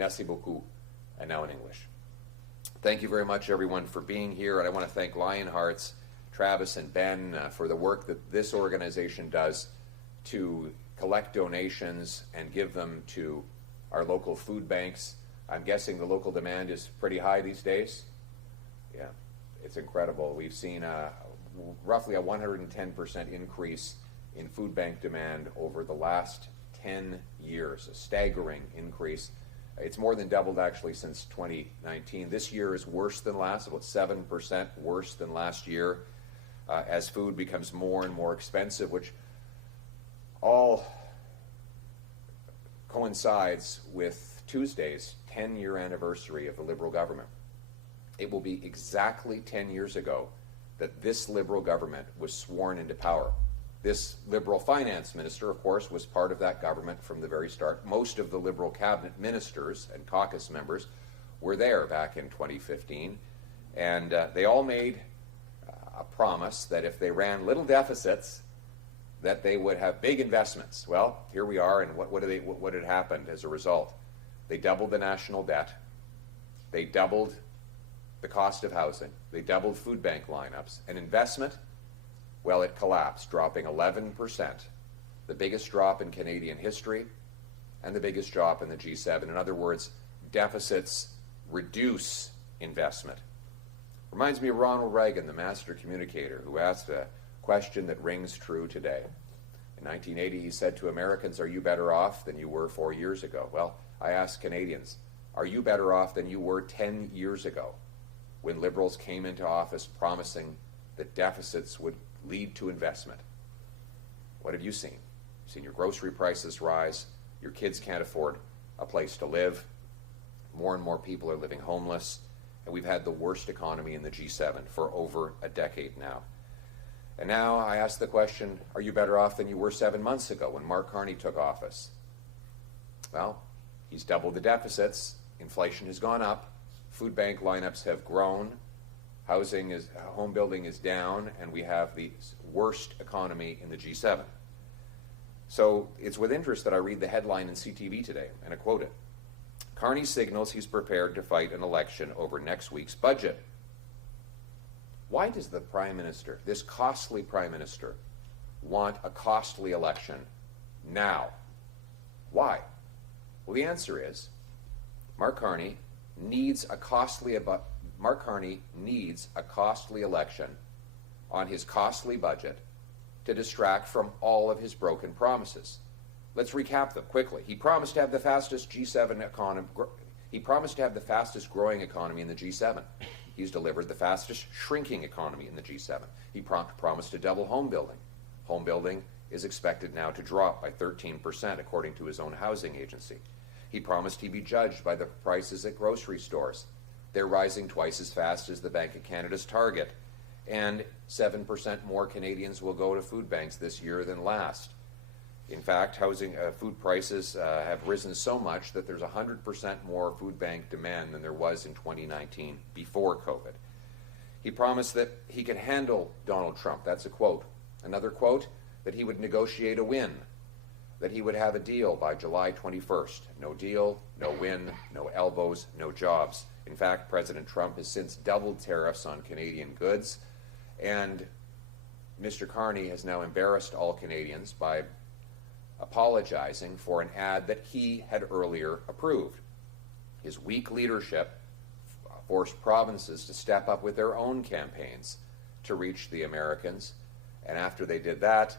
Merci beaucoup, and now in English. Thank you very much, everyone, for being here, and I want to thank Lionhearts, Travis and Ben, for the work that this organization does to collect donations and give them to our local food banks. I'm guessing the local demand is pretty high these days. Yeah, it's incredible. We've seen roughly a 110% increase in food bank demand over the last 10 years, a staggering increase. It's more than doubled actually since 2019. This year is worse than last, about 7% worse than last year, as food becomes more and more expensive, which all coincides with Tuesday's 10-year anniversary of the Liberal government. It will be exactly 10 years ago that this Liberal government was sworn into power. This Liberal finance minister, of course, was part of that government from the very start. Most of the Liberal cabinet ministers and caucus members were there back in 2015, and they all made a promise that if they ran little deficits, that they would have big investments. Well, here we are, and what had happened as a result? They doubled the national debt. They doubled the cost of housing. They doubled food bank lineups. And investment, well, it collapsed, dropping 11%, the biggest drop in Canadian history and the biggest drop in the G7. In other words, deficits reduce investment. Reminds me of Ronald Reagan, the master communicator, who asked a question that rings true today. In 1980, he said to Americans, "Are you better off than you were 4 years ago?" Well, I ask Canadians, are you better off than you were 10 years ago when Liberals came into office promising that deficits would lead to investment? What have you seen? You've seen your grocery prices rise, your kids can't afford a place to live, more and more people are living homeless, and we've had the worst economy in the G7 for over a decade now. And now I ask the question, are you better off than you were 7 months ago when Mark Carney took office? Well, he's doubled the deficits, inflation has gone up, food bank lineups have grown, home building is down, and we have the worst economy in the G7. So it's with interest that I read the headline in CTV today, and I quote it. Carney signals he's prepared to fight an election over next week's budget. Why does the Prime Minister, this costly Prime Minister, want a costly election now? Why? Well, the answer is Mark Carney needs a costly election on his costly budget to distract from all of his broken promises. Let's recap them quickly. He promised to have the fastest G7 economy. He promised to have the fastest growing economy in the G7. He's delivered the fastest shrinking economy in the G7. He promised to double home building. Home building is expected now to drop by 13%, according to his own housing agency. He promised he'd be judged by the prices at grocery stores. They're rising twice as fast as the Bank of Canada's target. And 7% more Canadians will go to food banks this year than last. In fact, food prices have risen so much that there's 100% more food bank demand than there was in 2019 before COVID. He promised that he could handle Donald Trump. That's a quote. Another quote, that he would negotiate a win, that he would have a deal by July 21st. No deal, no win, no elbows, no jobs. In fact, President Trump has since doubled tariffs on Canadian goods, and Mr. Carney has now embarrassed all Canadians by apologizing for an ad that he had earlier approved. His weak leadership forced provinces to step up with their own campaigns to reach the Americans, and after they did that,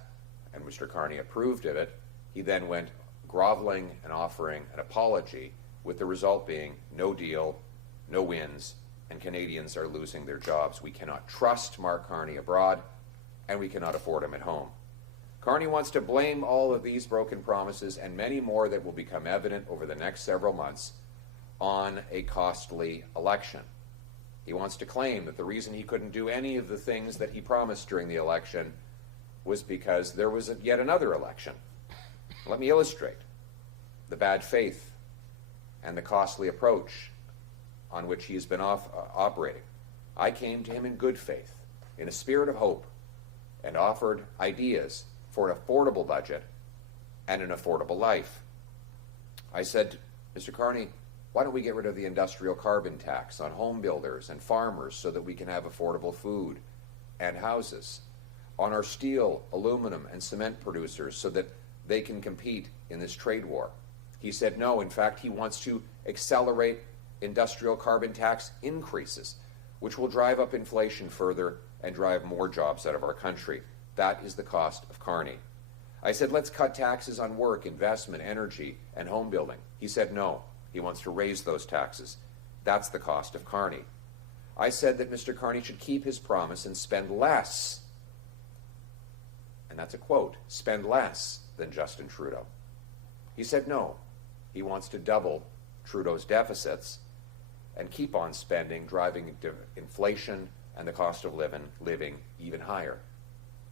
and Mr. Carney approved of it, he then went groveling and offering an apology, with the result being no deal, no wins, and Canadians are losing their jobs. We cannot trust Mark Carney abroad, and we cannot afford him at home. Carney wants to blame all of these broken promises and many more that will become evident over the next several months on a costly election. He wants to claim that the reason he couldn't do any of the things that he promised during the election was because there was yet another election. Let me illustrate the bad faith and the costly approach on which he has been operating. I came to him in good faith, in a spirit of hope, and offered ideas for an affordable budget and an affordable life. I said, Mr. Carney, Why don't we get rid of the industrial carbon tax on home builders and farmers so that we can have affordable food and houses? On our steel, aluminum, and cement producers so that they can compete in this trade war? He said no. In fact, he wants to accelerate industrial carbon tax increases, which will drive up inflation further and drive more jobs out of our country. That is the cost of Carney. I said, let's cut taxes on work, investment, energy, and home building. He said no. He wants to raise those taxes. That's the cost of Carney. I said that Mr. Carney should keep his promise and spend less. And that's a quote, spend less than Justin Trudeau. He said no. He wants to double Trudeau's deficits and keep on spending, driving inflation and the cost of living even higher.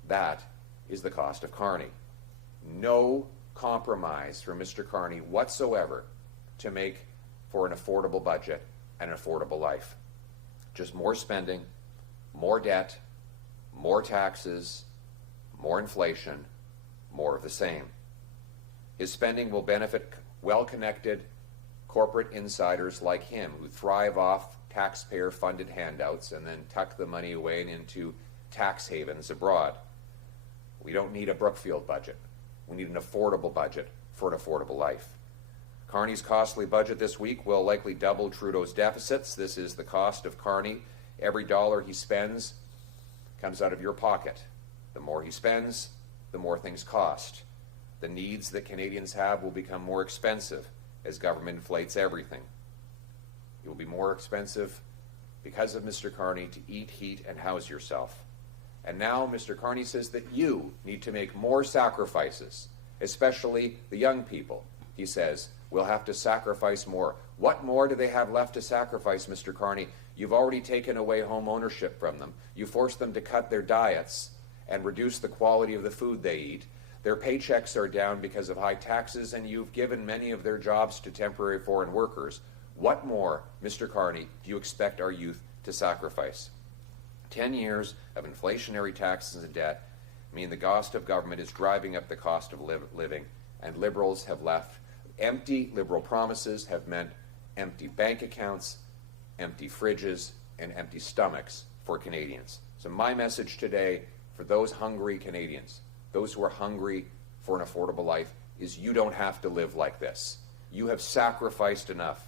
That is the cost of Carney. No compromise for Mr. Carney whatsoever to make for an affordable budget and an affordable life. Just more spending, more debt, more taxes, more inflation, more of the same. His spending will benefit well-connected corporate insiders like him who thrive off taxpayer-funded handouts and then tuck the money away into tax havens abroad. We don't need a Brookfield budget. We need an affordable budget for an affordable life. Carney's costly budget this week will likely double Trudeau's deficits. This is the cost of Carney. Every dollar he spends comes out of your pocket. The more he spends, the more things cost. The needs that Canadians have will become more expensive as government inflates everything. It will be more expensive because of Mr. Carney to eat, heat, and house yourself. And now Mr. Carney says that you need to make more sacrifices, especially the young people. He says, we'll have to sacrifice more. What more do they have left to sacrifice, Mr. Carney? You've already taken away home ownership from them. You forced them to cut their diets and reduce the quality of the food they eat. Their paychecks are down because of high taxes, and you've given many of their jobs to temporary foreign workers. What more, Mr. Carney, do you expect our youth to sacrifice? 10 years of inflationary taxes and debt mean the cost of government is driving up the cost of living, and Liberals have left. Empty Liberal promises have meant empty bank accounts, empty fridges, and empty stomachs for Canadians. So my message today for those hungry Canadians, those who are hungry for an affordable life, is you don't have to live like this. You have sacrificed enough.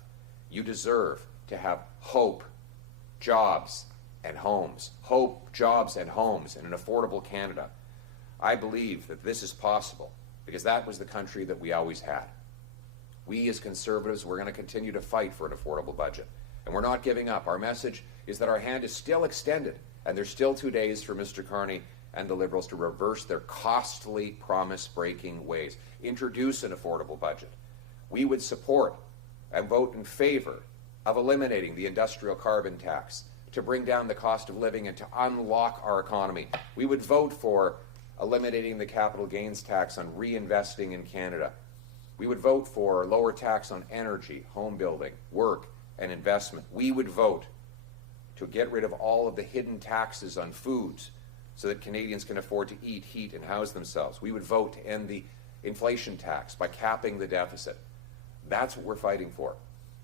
You deserve to have hope, jobs, and homes. Hope, jobs, and homes in an affordable Canada. I believe that this is possible because that was the country that we always had. We as Conservatives, we're going to continue to fight for an affordable budget. And we're not giving up. Our message is that our hand is still extended, and there's still 2 days for Mr. Carney and the Liberals to reverse their costly, promise-breaking ways. Introduce an affordable budget. We would support and vote in favor of eliminating the industrial carbon tax to bring down the cost of living and to unlock our economy. We would vote for eliminating the capital gains tax on reinvesting in Canada. We would vote for lower tax on energy, home building, work, and investment. We would vote to get rid of all of the hidden taxes on foods so that Canadians can afford to eat, heat, and house themselves. We would vote to end the inflation tax by capping the deficit. That's what we're fighting for,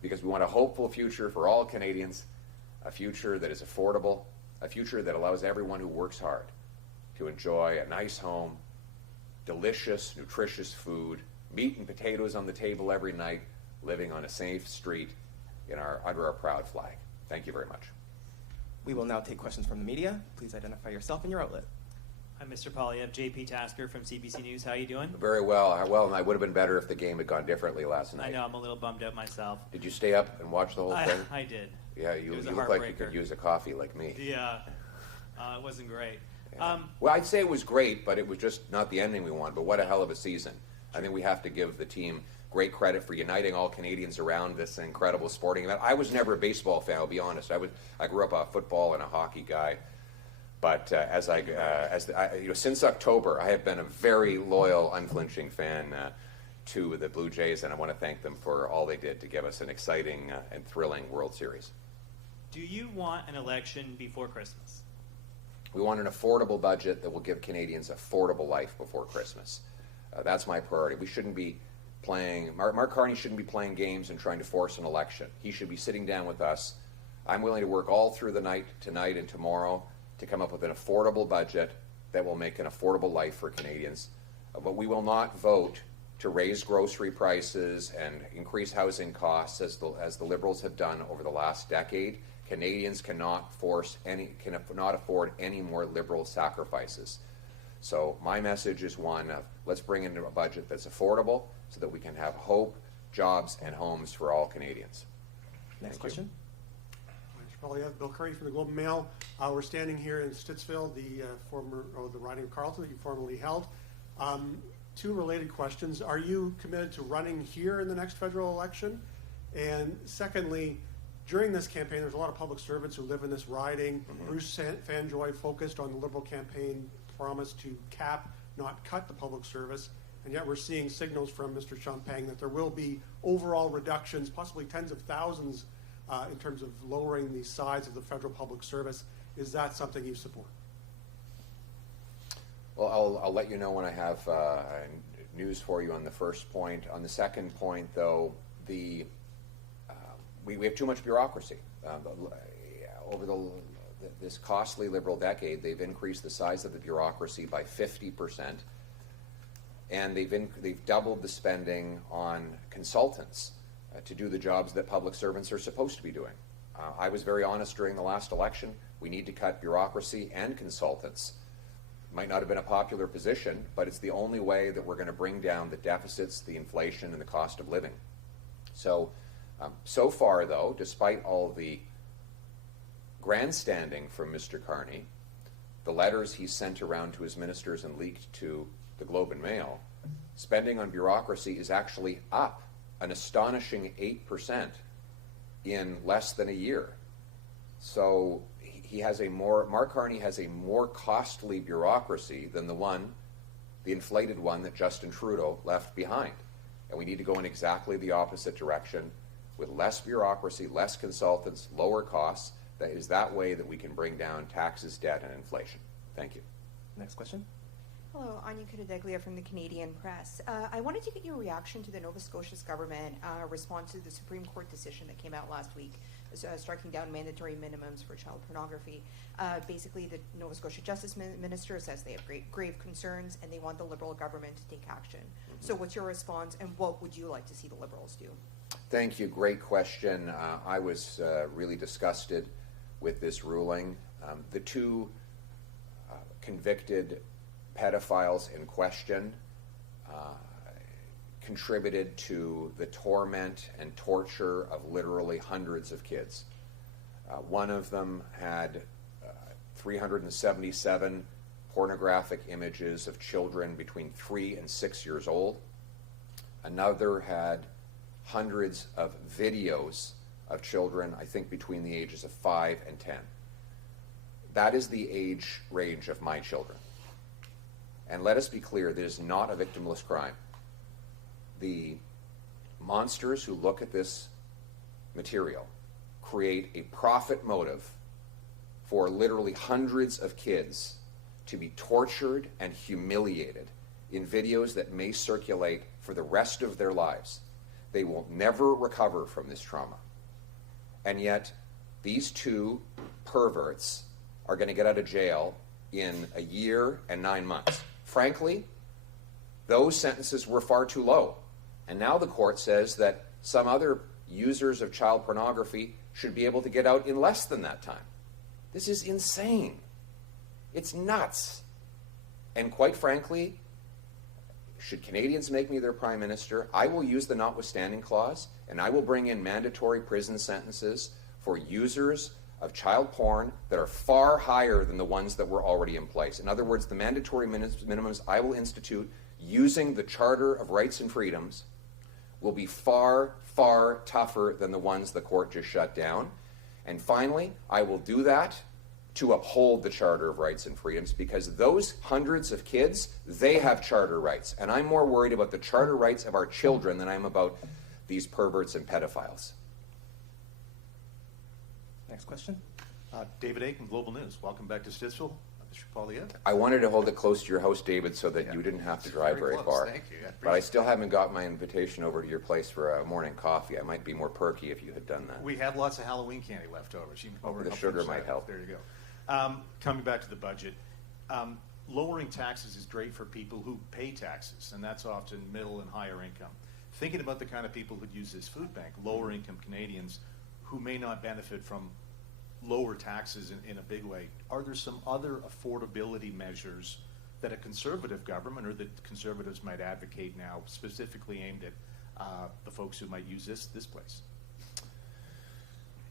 because we want a hopeful future for all Canadians, a future that is affordable, a future that allows everyone who works hard to enjoy a nice home, delicious, nutritious food, meat and potatoes on the table every night, living on a safe street under our proud flag. Thank you very much. We will now take questions from the media. Please identify yourself and your outlet. Hi, Mr. Poilievre. JP Tasker from CBC News. How are you doing? Very well. Well, and I would have been better if the game had gone differently last night. I know. I'm a little bummed out myself. Did you stay up and watch the whole thing? I did. Yeah, you look like you could use a coffee like me. Yeah. It wasn't great. Yeah. Well, I'd say it was great, but it was just not the ending we wanted. But what a hell of a season. I think we have to give the team great credit for uniting all Canadians around this incredible sporting event. I was never a baseball fan, I'll be honest. I grew up a football and a hockey guy. But since October, I have been a very loyal, unflinching fan to the Blue Jays, and I want to thank them for all they did to give us an exciting and thrilling World Series. Do you want an election before Christmas? We want an affordable budget that will give Canadians affordable life before Christmas. That's my priority. We shouldn't be playing, Mark Carney shouldn't be playing games and trying to force an election. He should be sitting down with us. I'm willing to work all through the night, tonight and tomorrow, to come up with an affordable budget that will make an affordable life for Canadians. But we will not vote to raise grocery prices and increase housing costs as the Liberals have done over the last decade. Canadians cannot afford any more Liberal sacrifices. So my message is one of, let's bring in a budget that's affordable so that we can have hope, jobs, and homes for all Canadians. Next question. Mr. Poilievre, Bill Curry from the Globe and Mail. We're standing here in Stittsville, the riding of Carleton that you formerly held. Two related questions. Are you committed to running here in the next federal election? And secondly, during this campaign, there's a lot of public servants who live in this riding. Bruce Fanjoy focused on the Liberal campaign promise to cap, not cut the public service. And yet we're seeing signals from Mr. Champagne that there will be overall reductions, possibly tens of thousands, in terms of lowering the size of the federal public service. Is that something you support? Well, I'll let you know when I have news for you on the first point. On the second point, though, we have too much bureaucracy. Over this costly Liberal decade, they've increased the size of the bureaucracy by 50%, and they've doubled the spending on consultants to do the jobs that public servants are supposed to be doing. I was very honest during the last election. We need to cut bureaucracy and consultants. Might not have been a popular position, but it's the only way that we're going to bring down the deficits, the inflation, and the cost of living. So far, though, despite all the grandstanding from Mr. Carney, the letters he sent around to his ministers and leaked to the Globe and Mail, spending on bureaucracy is actually up an astonishing 8% in less than a year. So Mark Carney has a more costly bureaucracy than the inflated one that Justin Trudeau left behind. And we need to go in exactly the opposite direction with less bureaucracy, less consultants, lower costs. That is that way that we can bring down taxes, debt, and inflation. Thank you. Next question. Hello, Anya Kudadeglia from the Canadian Press. I wanted to get your reaction to the Nova Scotia's government response to the Supreme Court decision that came out last week, striking down mandatory minimums for child pornography. Basically, the Nova Scotia Justice Minister says they have grave concerns and they want the Liberal government to take action. So what's your response, and what would you like to see the Liberals do? Thank you. Great question. I was really disgusted with this ruling. The two convicted pedophiles in question contributed to the torment and torture of literally hundreds of kids. One of them had 377 pornographic images of children between 3 and 6 years old. Another had hundreds of videos of children, I think between the ages of 5 and 10. That is the age range of my children. And let us be clear, this is not a victimless crime. The monsters who look at this material create a profit motive for literally hundreds of kids to be tortured and humiliated in videos that may circulate for the rest of their lives. They will never recover from this trauma. And yet, these two perverts are going to get out of jail in a year and 9 months. Frankly, those sentences were far too low. And now the court says that some other users of child pornography should be able to get out in less than that time. This is insane. It's nuts. And quite frankly, should Canadians make me their Prime Minister, I will use the notwithstanding clause, and I will bring in mandatory prison sentences for users of child porn that are far higher than the ones that were already in place. In other words, the mandatory minimums I will institute using the Charter of Rights and Freedoms will be far, far tougher than the ones the court just shut down. And finally, I will do that to uphold the Charter of Rights and Freedoms, because those hundreds of kids, they have charter rights. And I'm more worried about the charter rights of our children than I am about these perverts and pedophiles. Next question. David Aiken, Global News. Welcome back to Stittsville. Mr. Poilievre? I wanted to hold it close to your house, David, so that Yeah. you didn't have to It's drive very close. far. Thank you. I But I appreciate still haven't got my invitation over to your place for a morning coffee. I might be more perky if you had done that. We have lots of Halloween candy left over. The sugar might help. There you go. Coming back to the budget, lowering taxes is great for people who pay taxes, and that's often middle and higher income. Thinking about the kind of people who'd use this food bank, lower income Canadians who may not benefit from lower taxes in a big way, are there some other affordability measures that a conservative government or that conservatives might advocate now, specifically aimed at the folks who might use this place?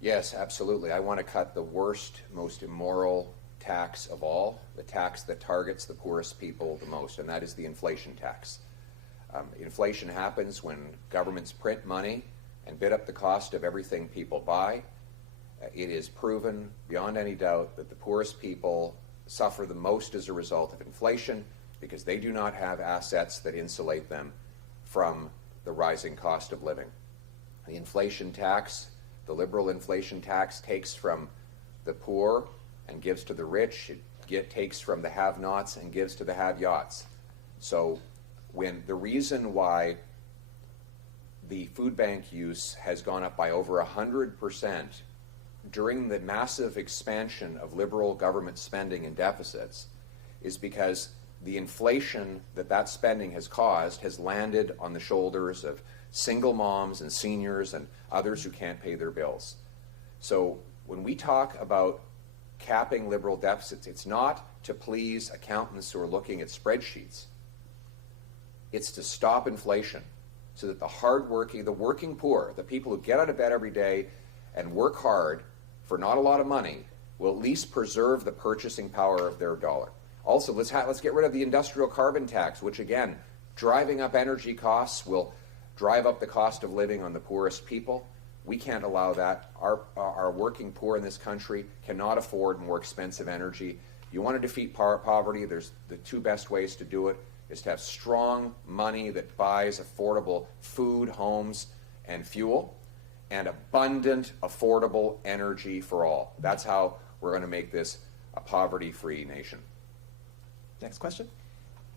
Yes, absolutely. I want to cut the worst, most immoral tax of all, the tax that targets the poorest people the most, and that is the inflation tax. Inflation happens when governments print money and bid up the cost of everything people buy. It is proven beyond any doubt that the poorest people suffer the most as a result of inflation because they do not have assets that insulate them from the rising cost of living. The inflation tax, the liberal inflation tax, takes from the poor and gives to the rich. It takes from the have-nots and gives to the have-yachts. So when the reason why the food bank use has gone up by over 100% during the massive expansion of liberal government spending and deficits is because the inflation that spending has caused has landed on the shoulders of single moms and seniors and others who can't pay their bills. So when we talk about capping liberal deficits, it's not to please accountants who are looking at spreadsheets. It's to stop inflation so that the working poor, the people who get out of bed every day and work hard for not a lot of money, will at least preserve the purchasing power of their dollar. Also, let's get rid of the industrial carbon tax, which again, driving up energy costs will drive up the cost of living on the poorest people. We can't allow that. Our working poor in this country cannot afford more expensive energy. You want to defeat poverty, there's the two best ways to do it is to have strong money that buys affordable food, homes, and fuel, and abundant, affordable energy for all. That's how we're going to make this a poverty-free nation. Next question.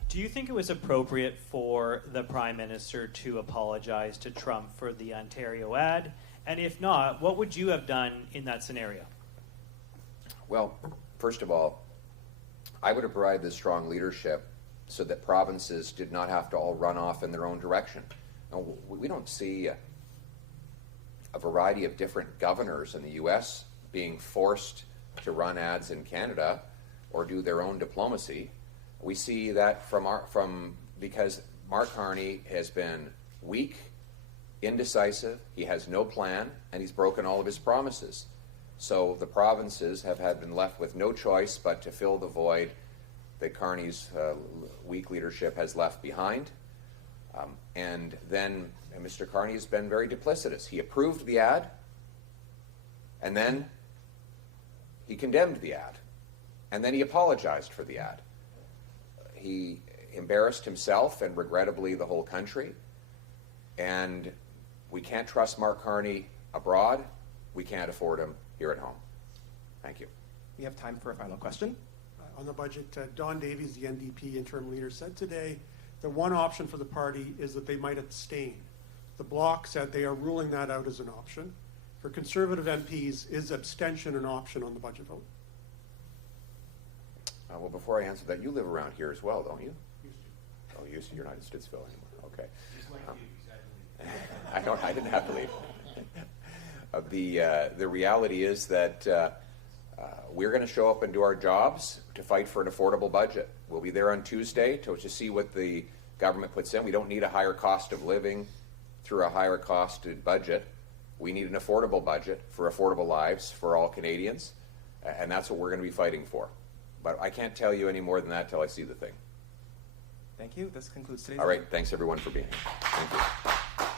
Do you think it was appropriate for the Prime Minister to apologize to Trump for the Ontario ad? And if not, what would you have done in that scenario? Well, first of all, I would have provided this strong leadership so that provinces did not have to all run off in their own direction. Now, we don't see a variety of different governors in the U.S. being forced to run ads in Canada or do their own diplomacy. We see that because Mark Carney has been weak, indecisive, he has no plan, and he's broken all of his promises. So the provinces have been left with no choice but to fill the void that Carney's weak leadership has left behind. And then Mr. Carney has been very duplicitous. He approved the ad, and then he condemned the ad, and then he apologized for the ad. He embarrassed himself and regrettably the whole country, and we can't trust Mark Carney abroad. We can't afford him here at home. Thank you. We have time for a final question. On the budget, Don Davies, the NDP interim leader, said today that one option for the party is that they might abstain. The Bloc said they are ruling that out as an option. For Conservative MPs, is abstention an option on the budget vote? Well, before I answer that, you live around here as well, don't you? Oh, you're not in Stittsville anymore. Okay. I didn't have to leave. The reality is that we're going to show up and do our jobs to fight for an affordable budget. We'll be there on Tuesday to see what the government puts in. We don't need a higher cost of living through a higher costed budget. We need an affordable budget for affordable lives for all Canadians, and that's what we're going to be fighting for. But I can't tell you any more than that till I see the thing. Thank you. This concludes today's. All right. Thanks, everyone, for being here. Thank you.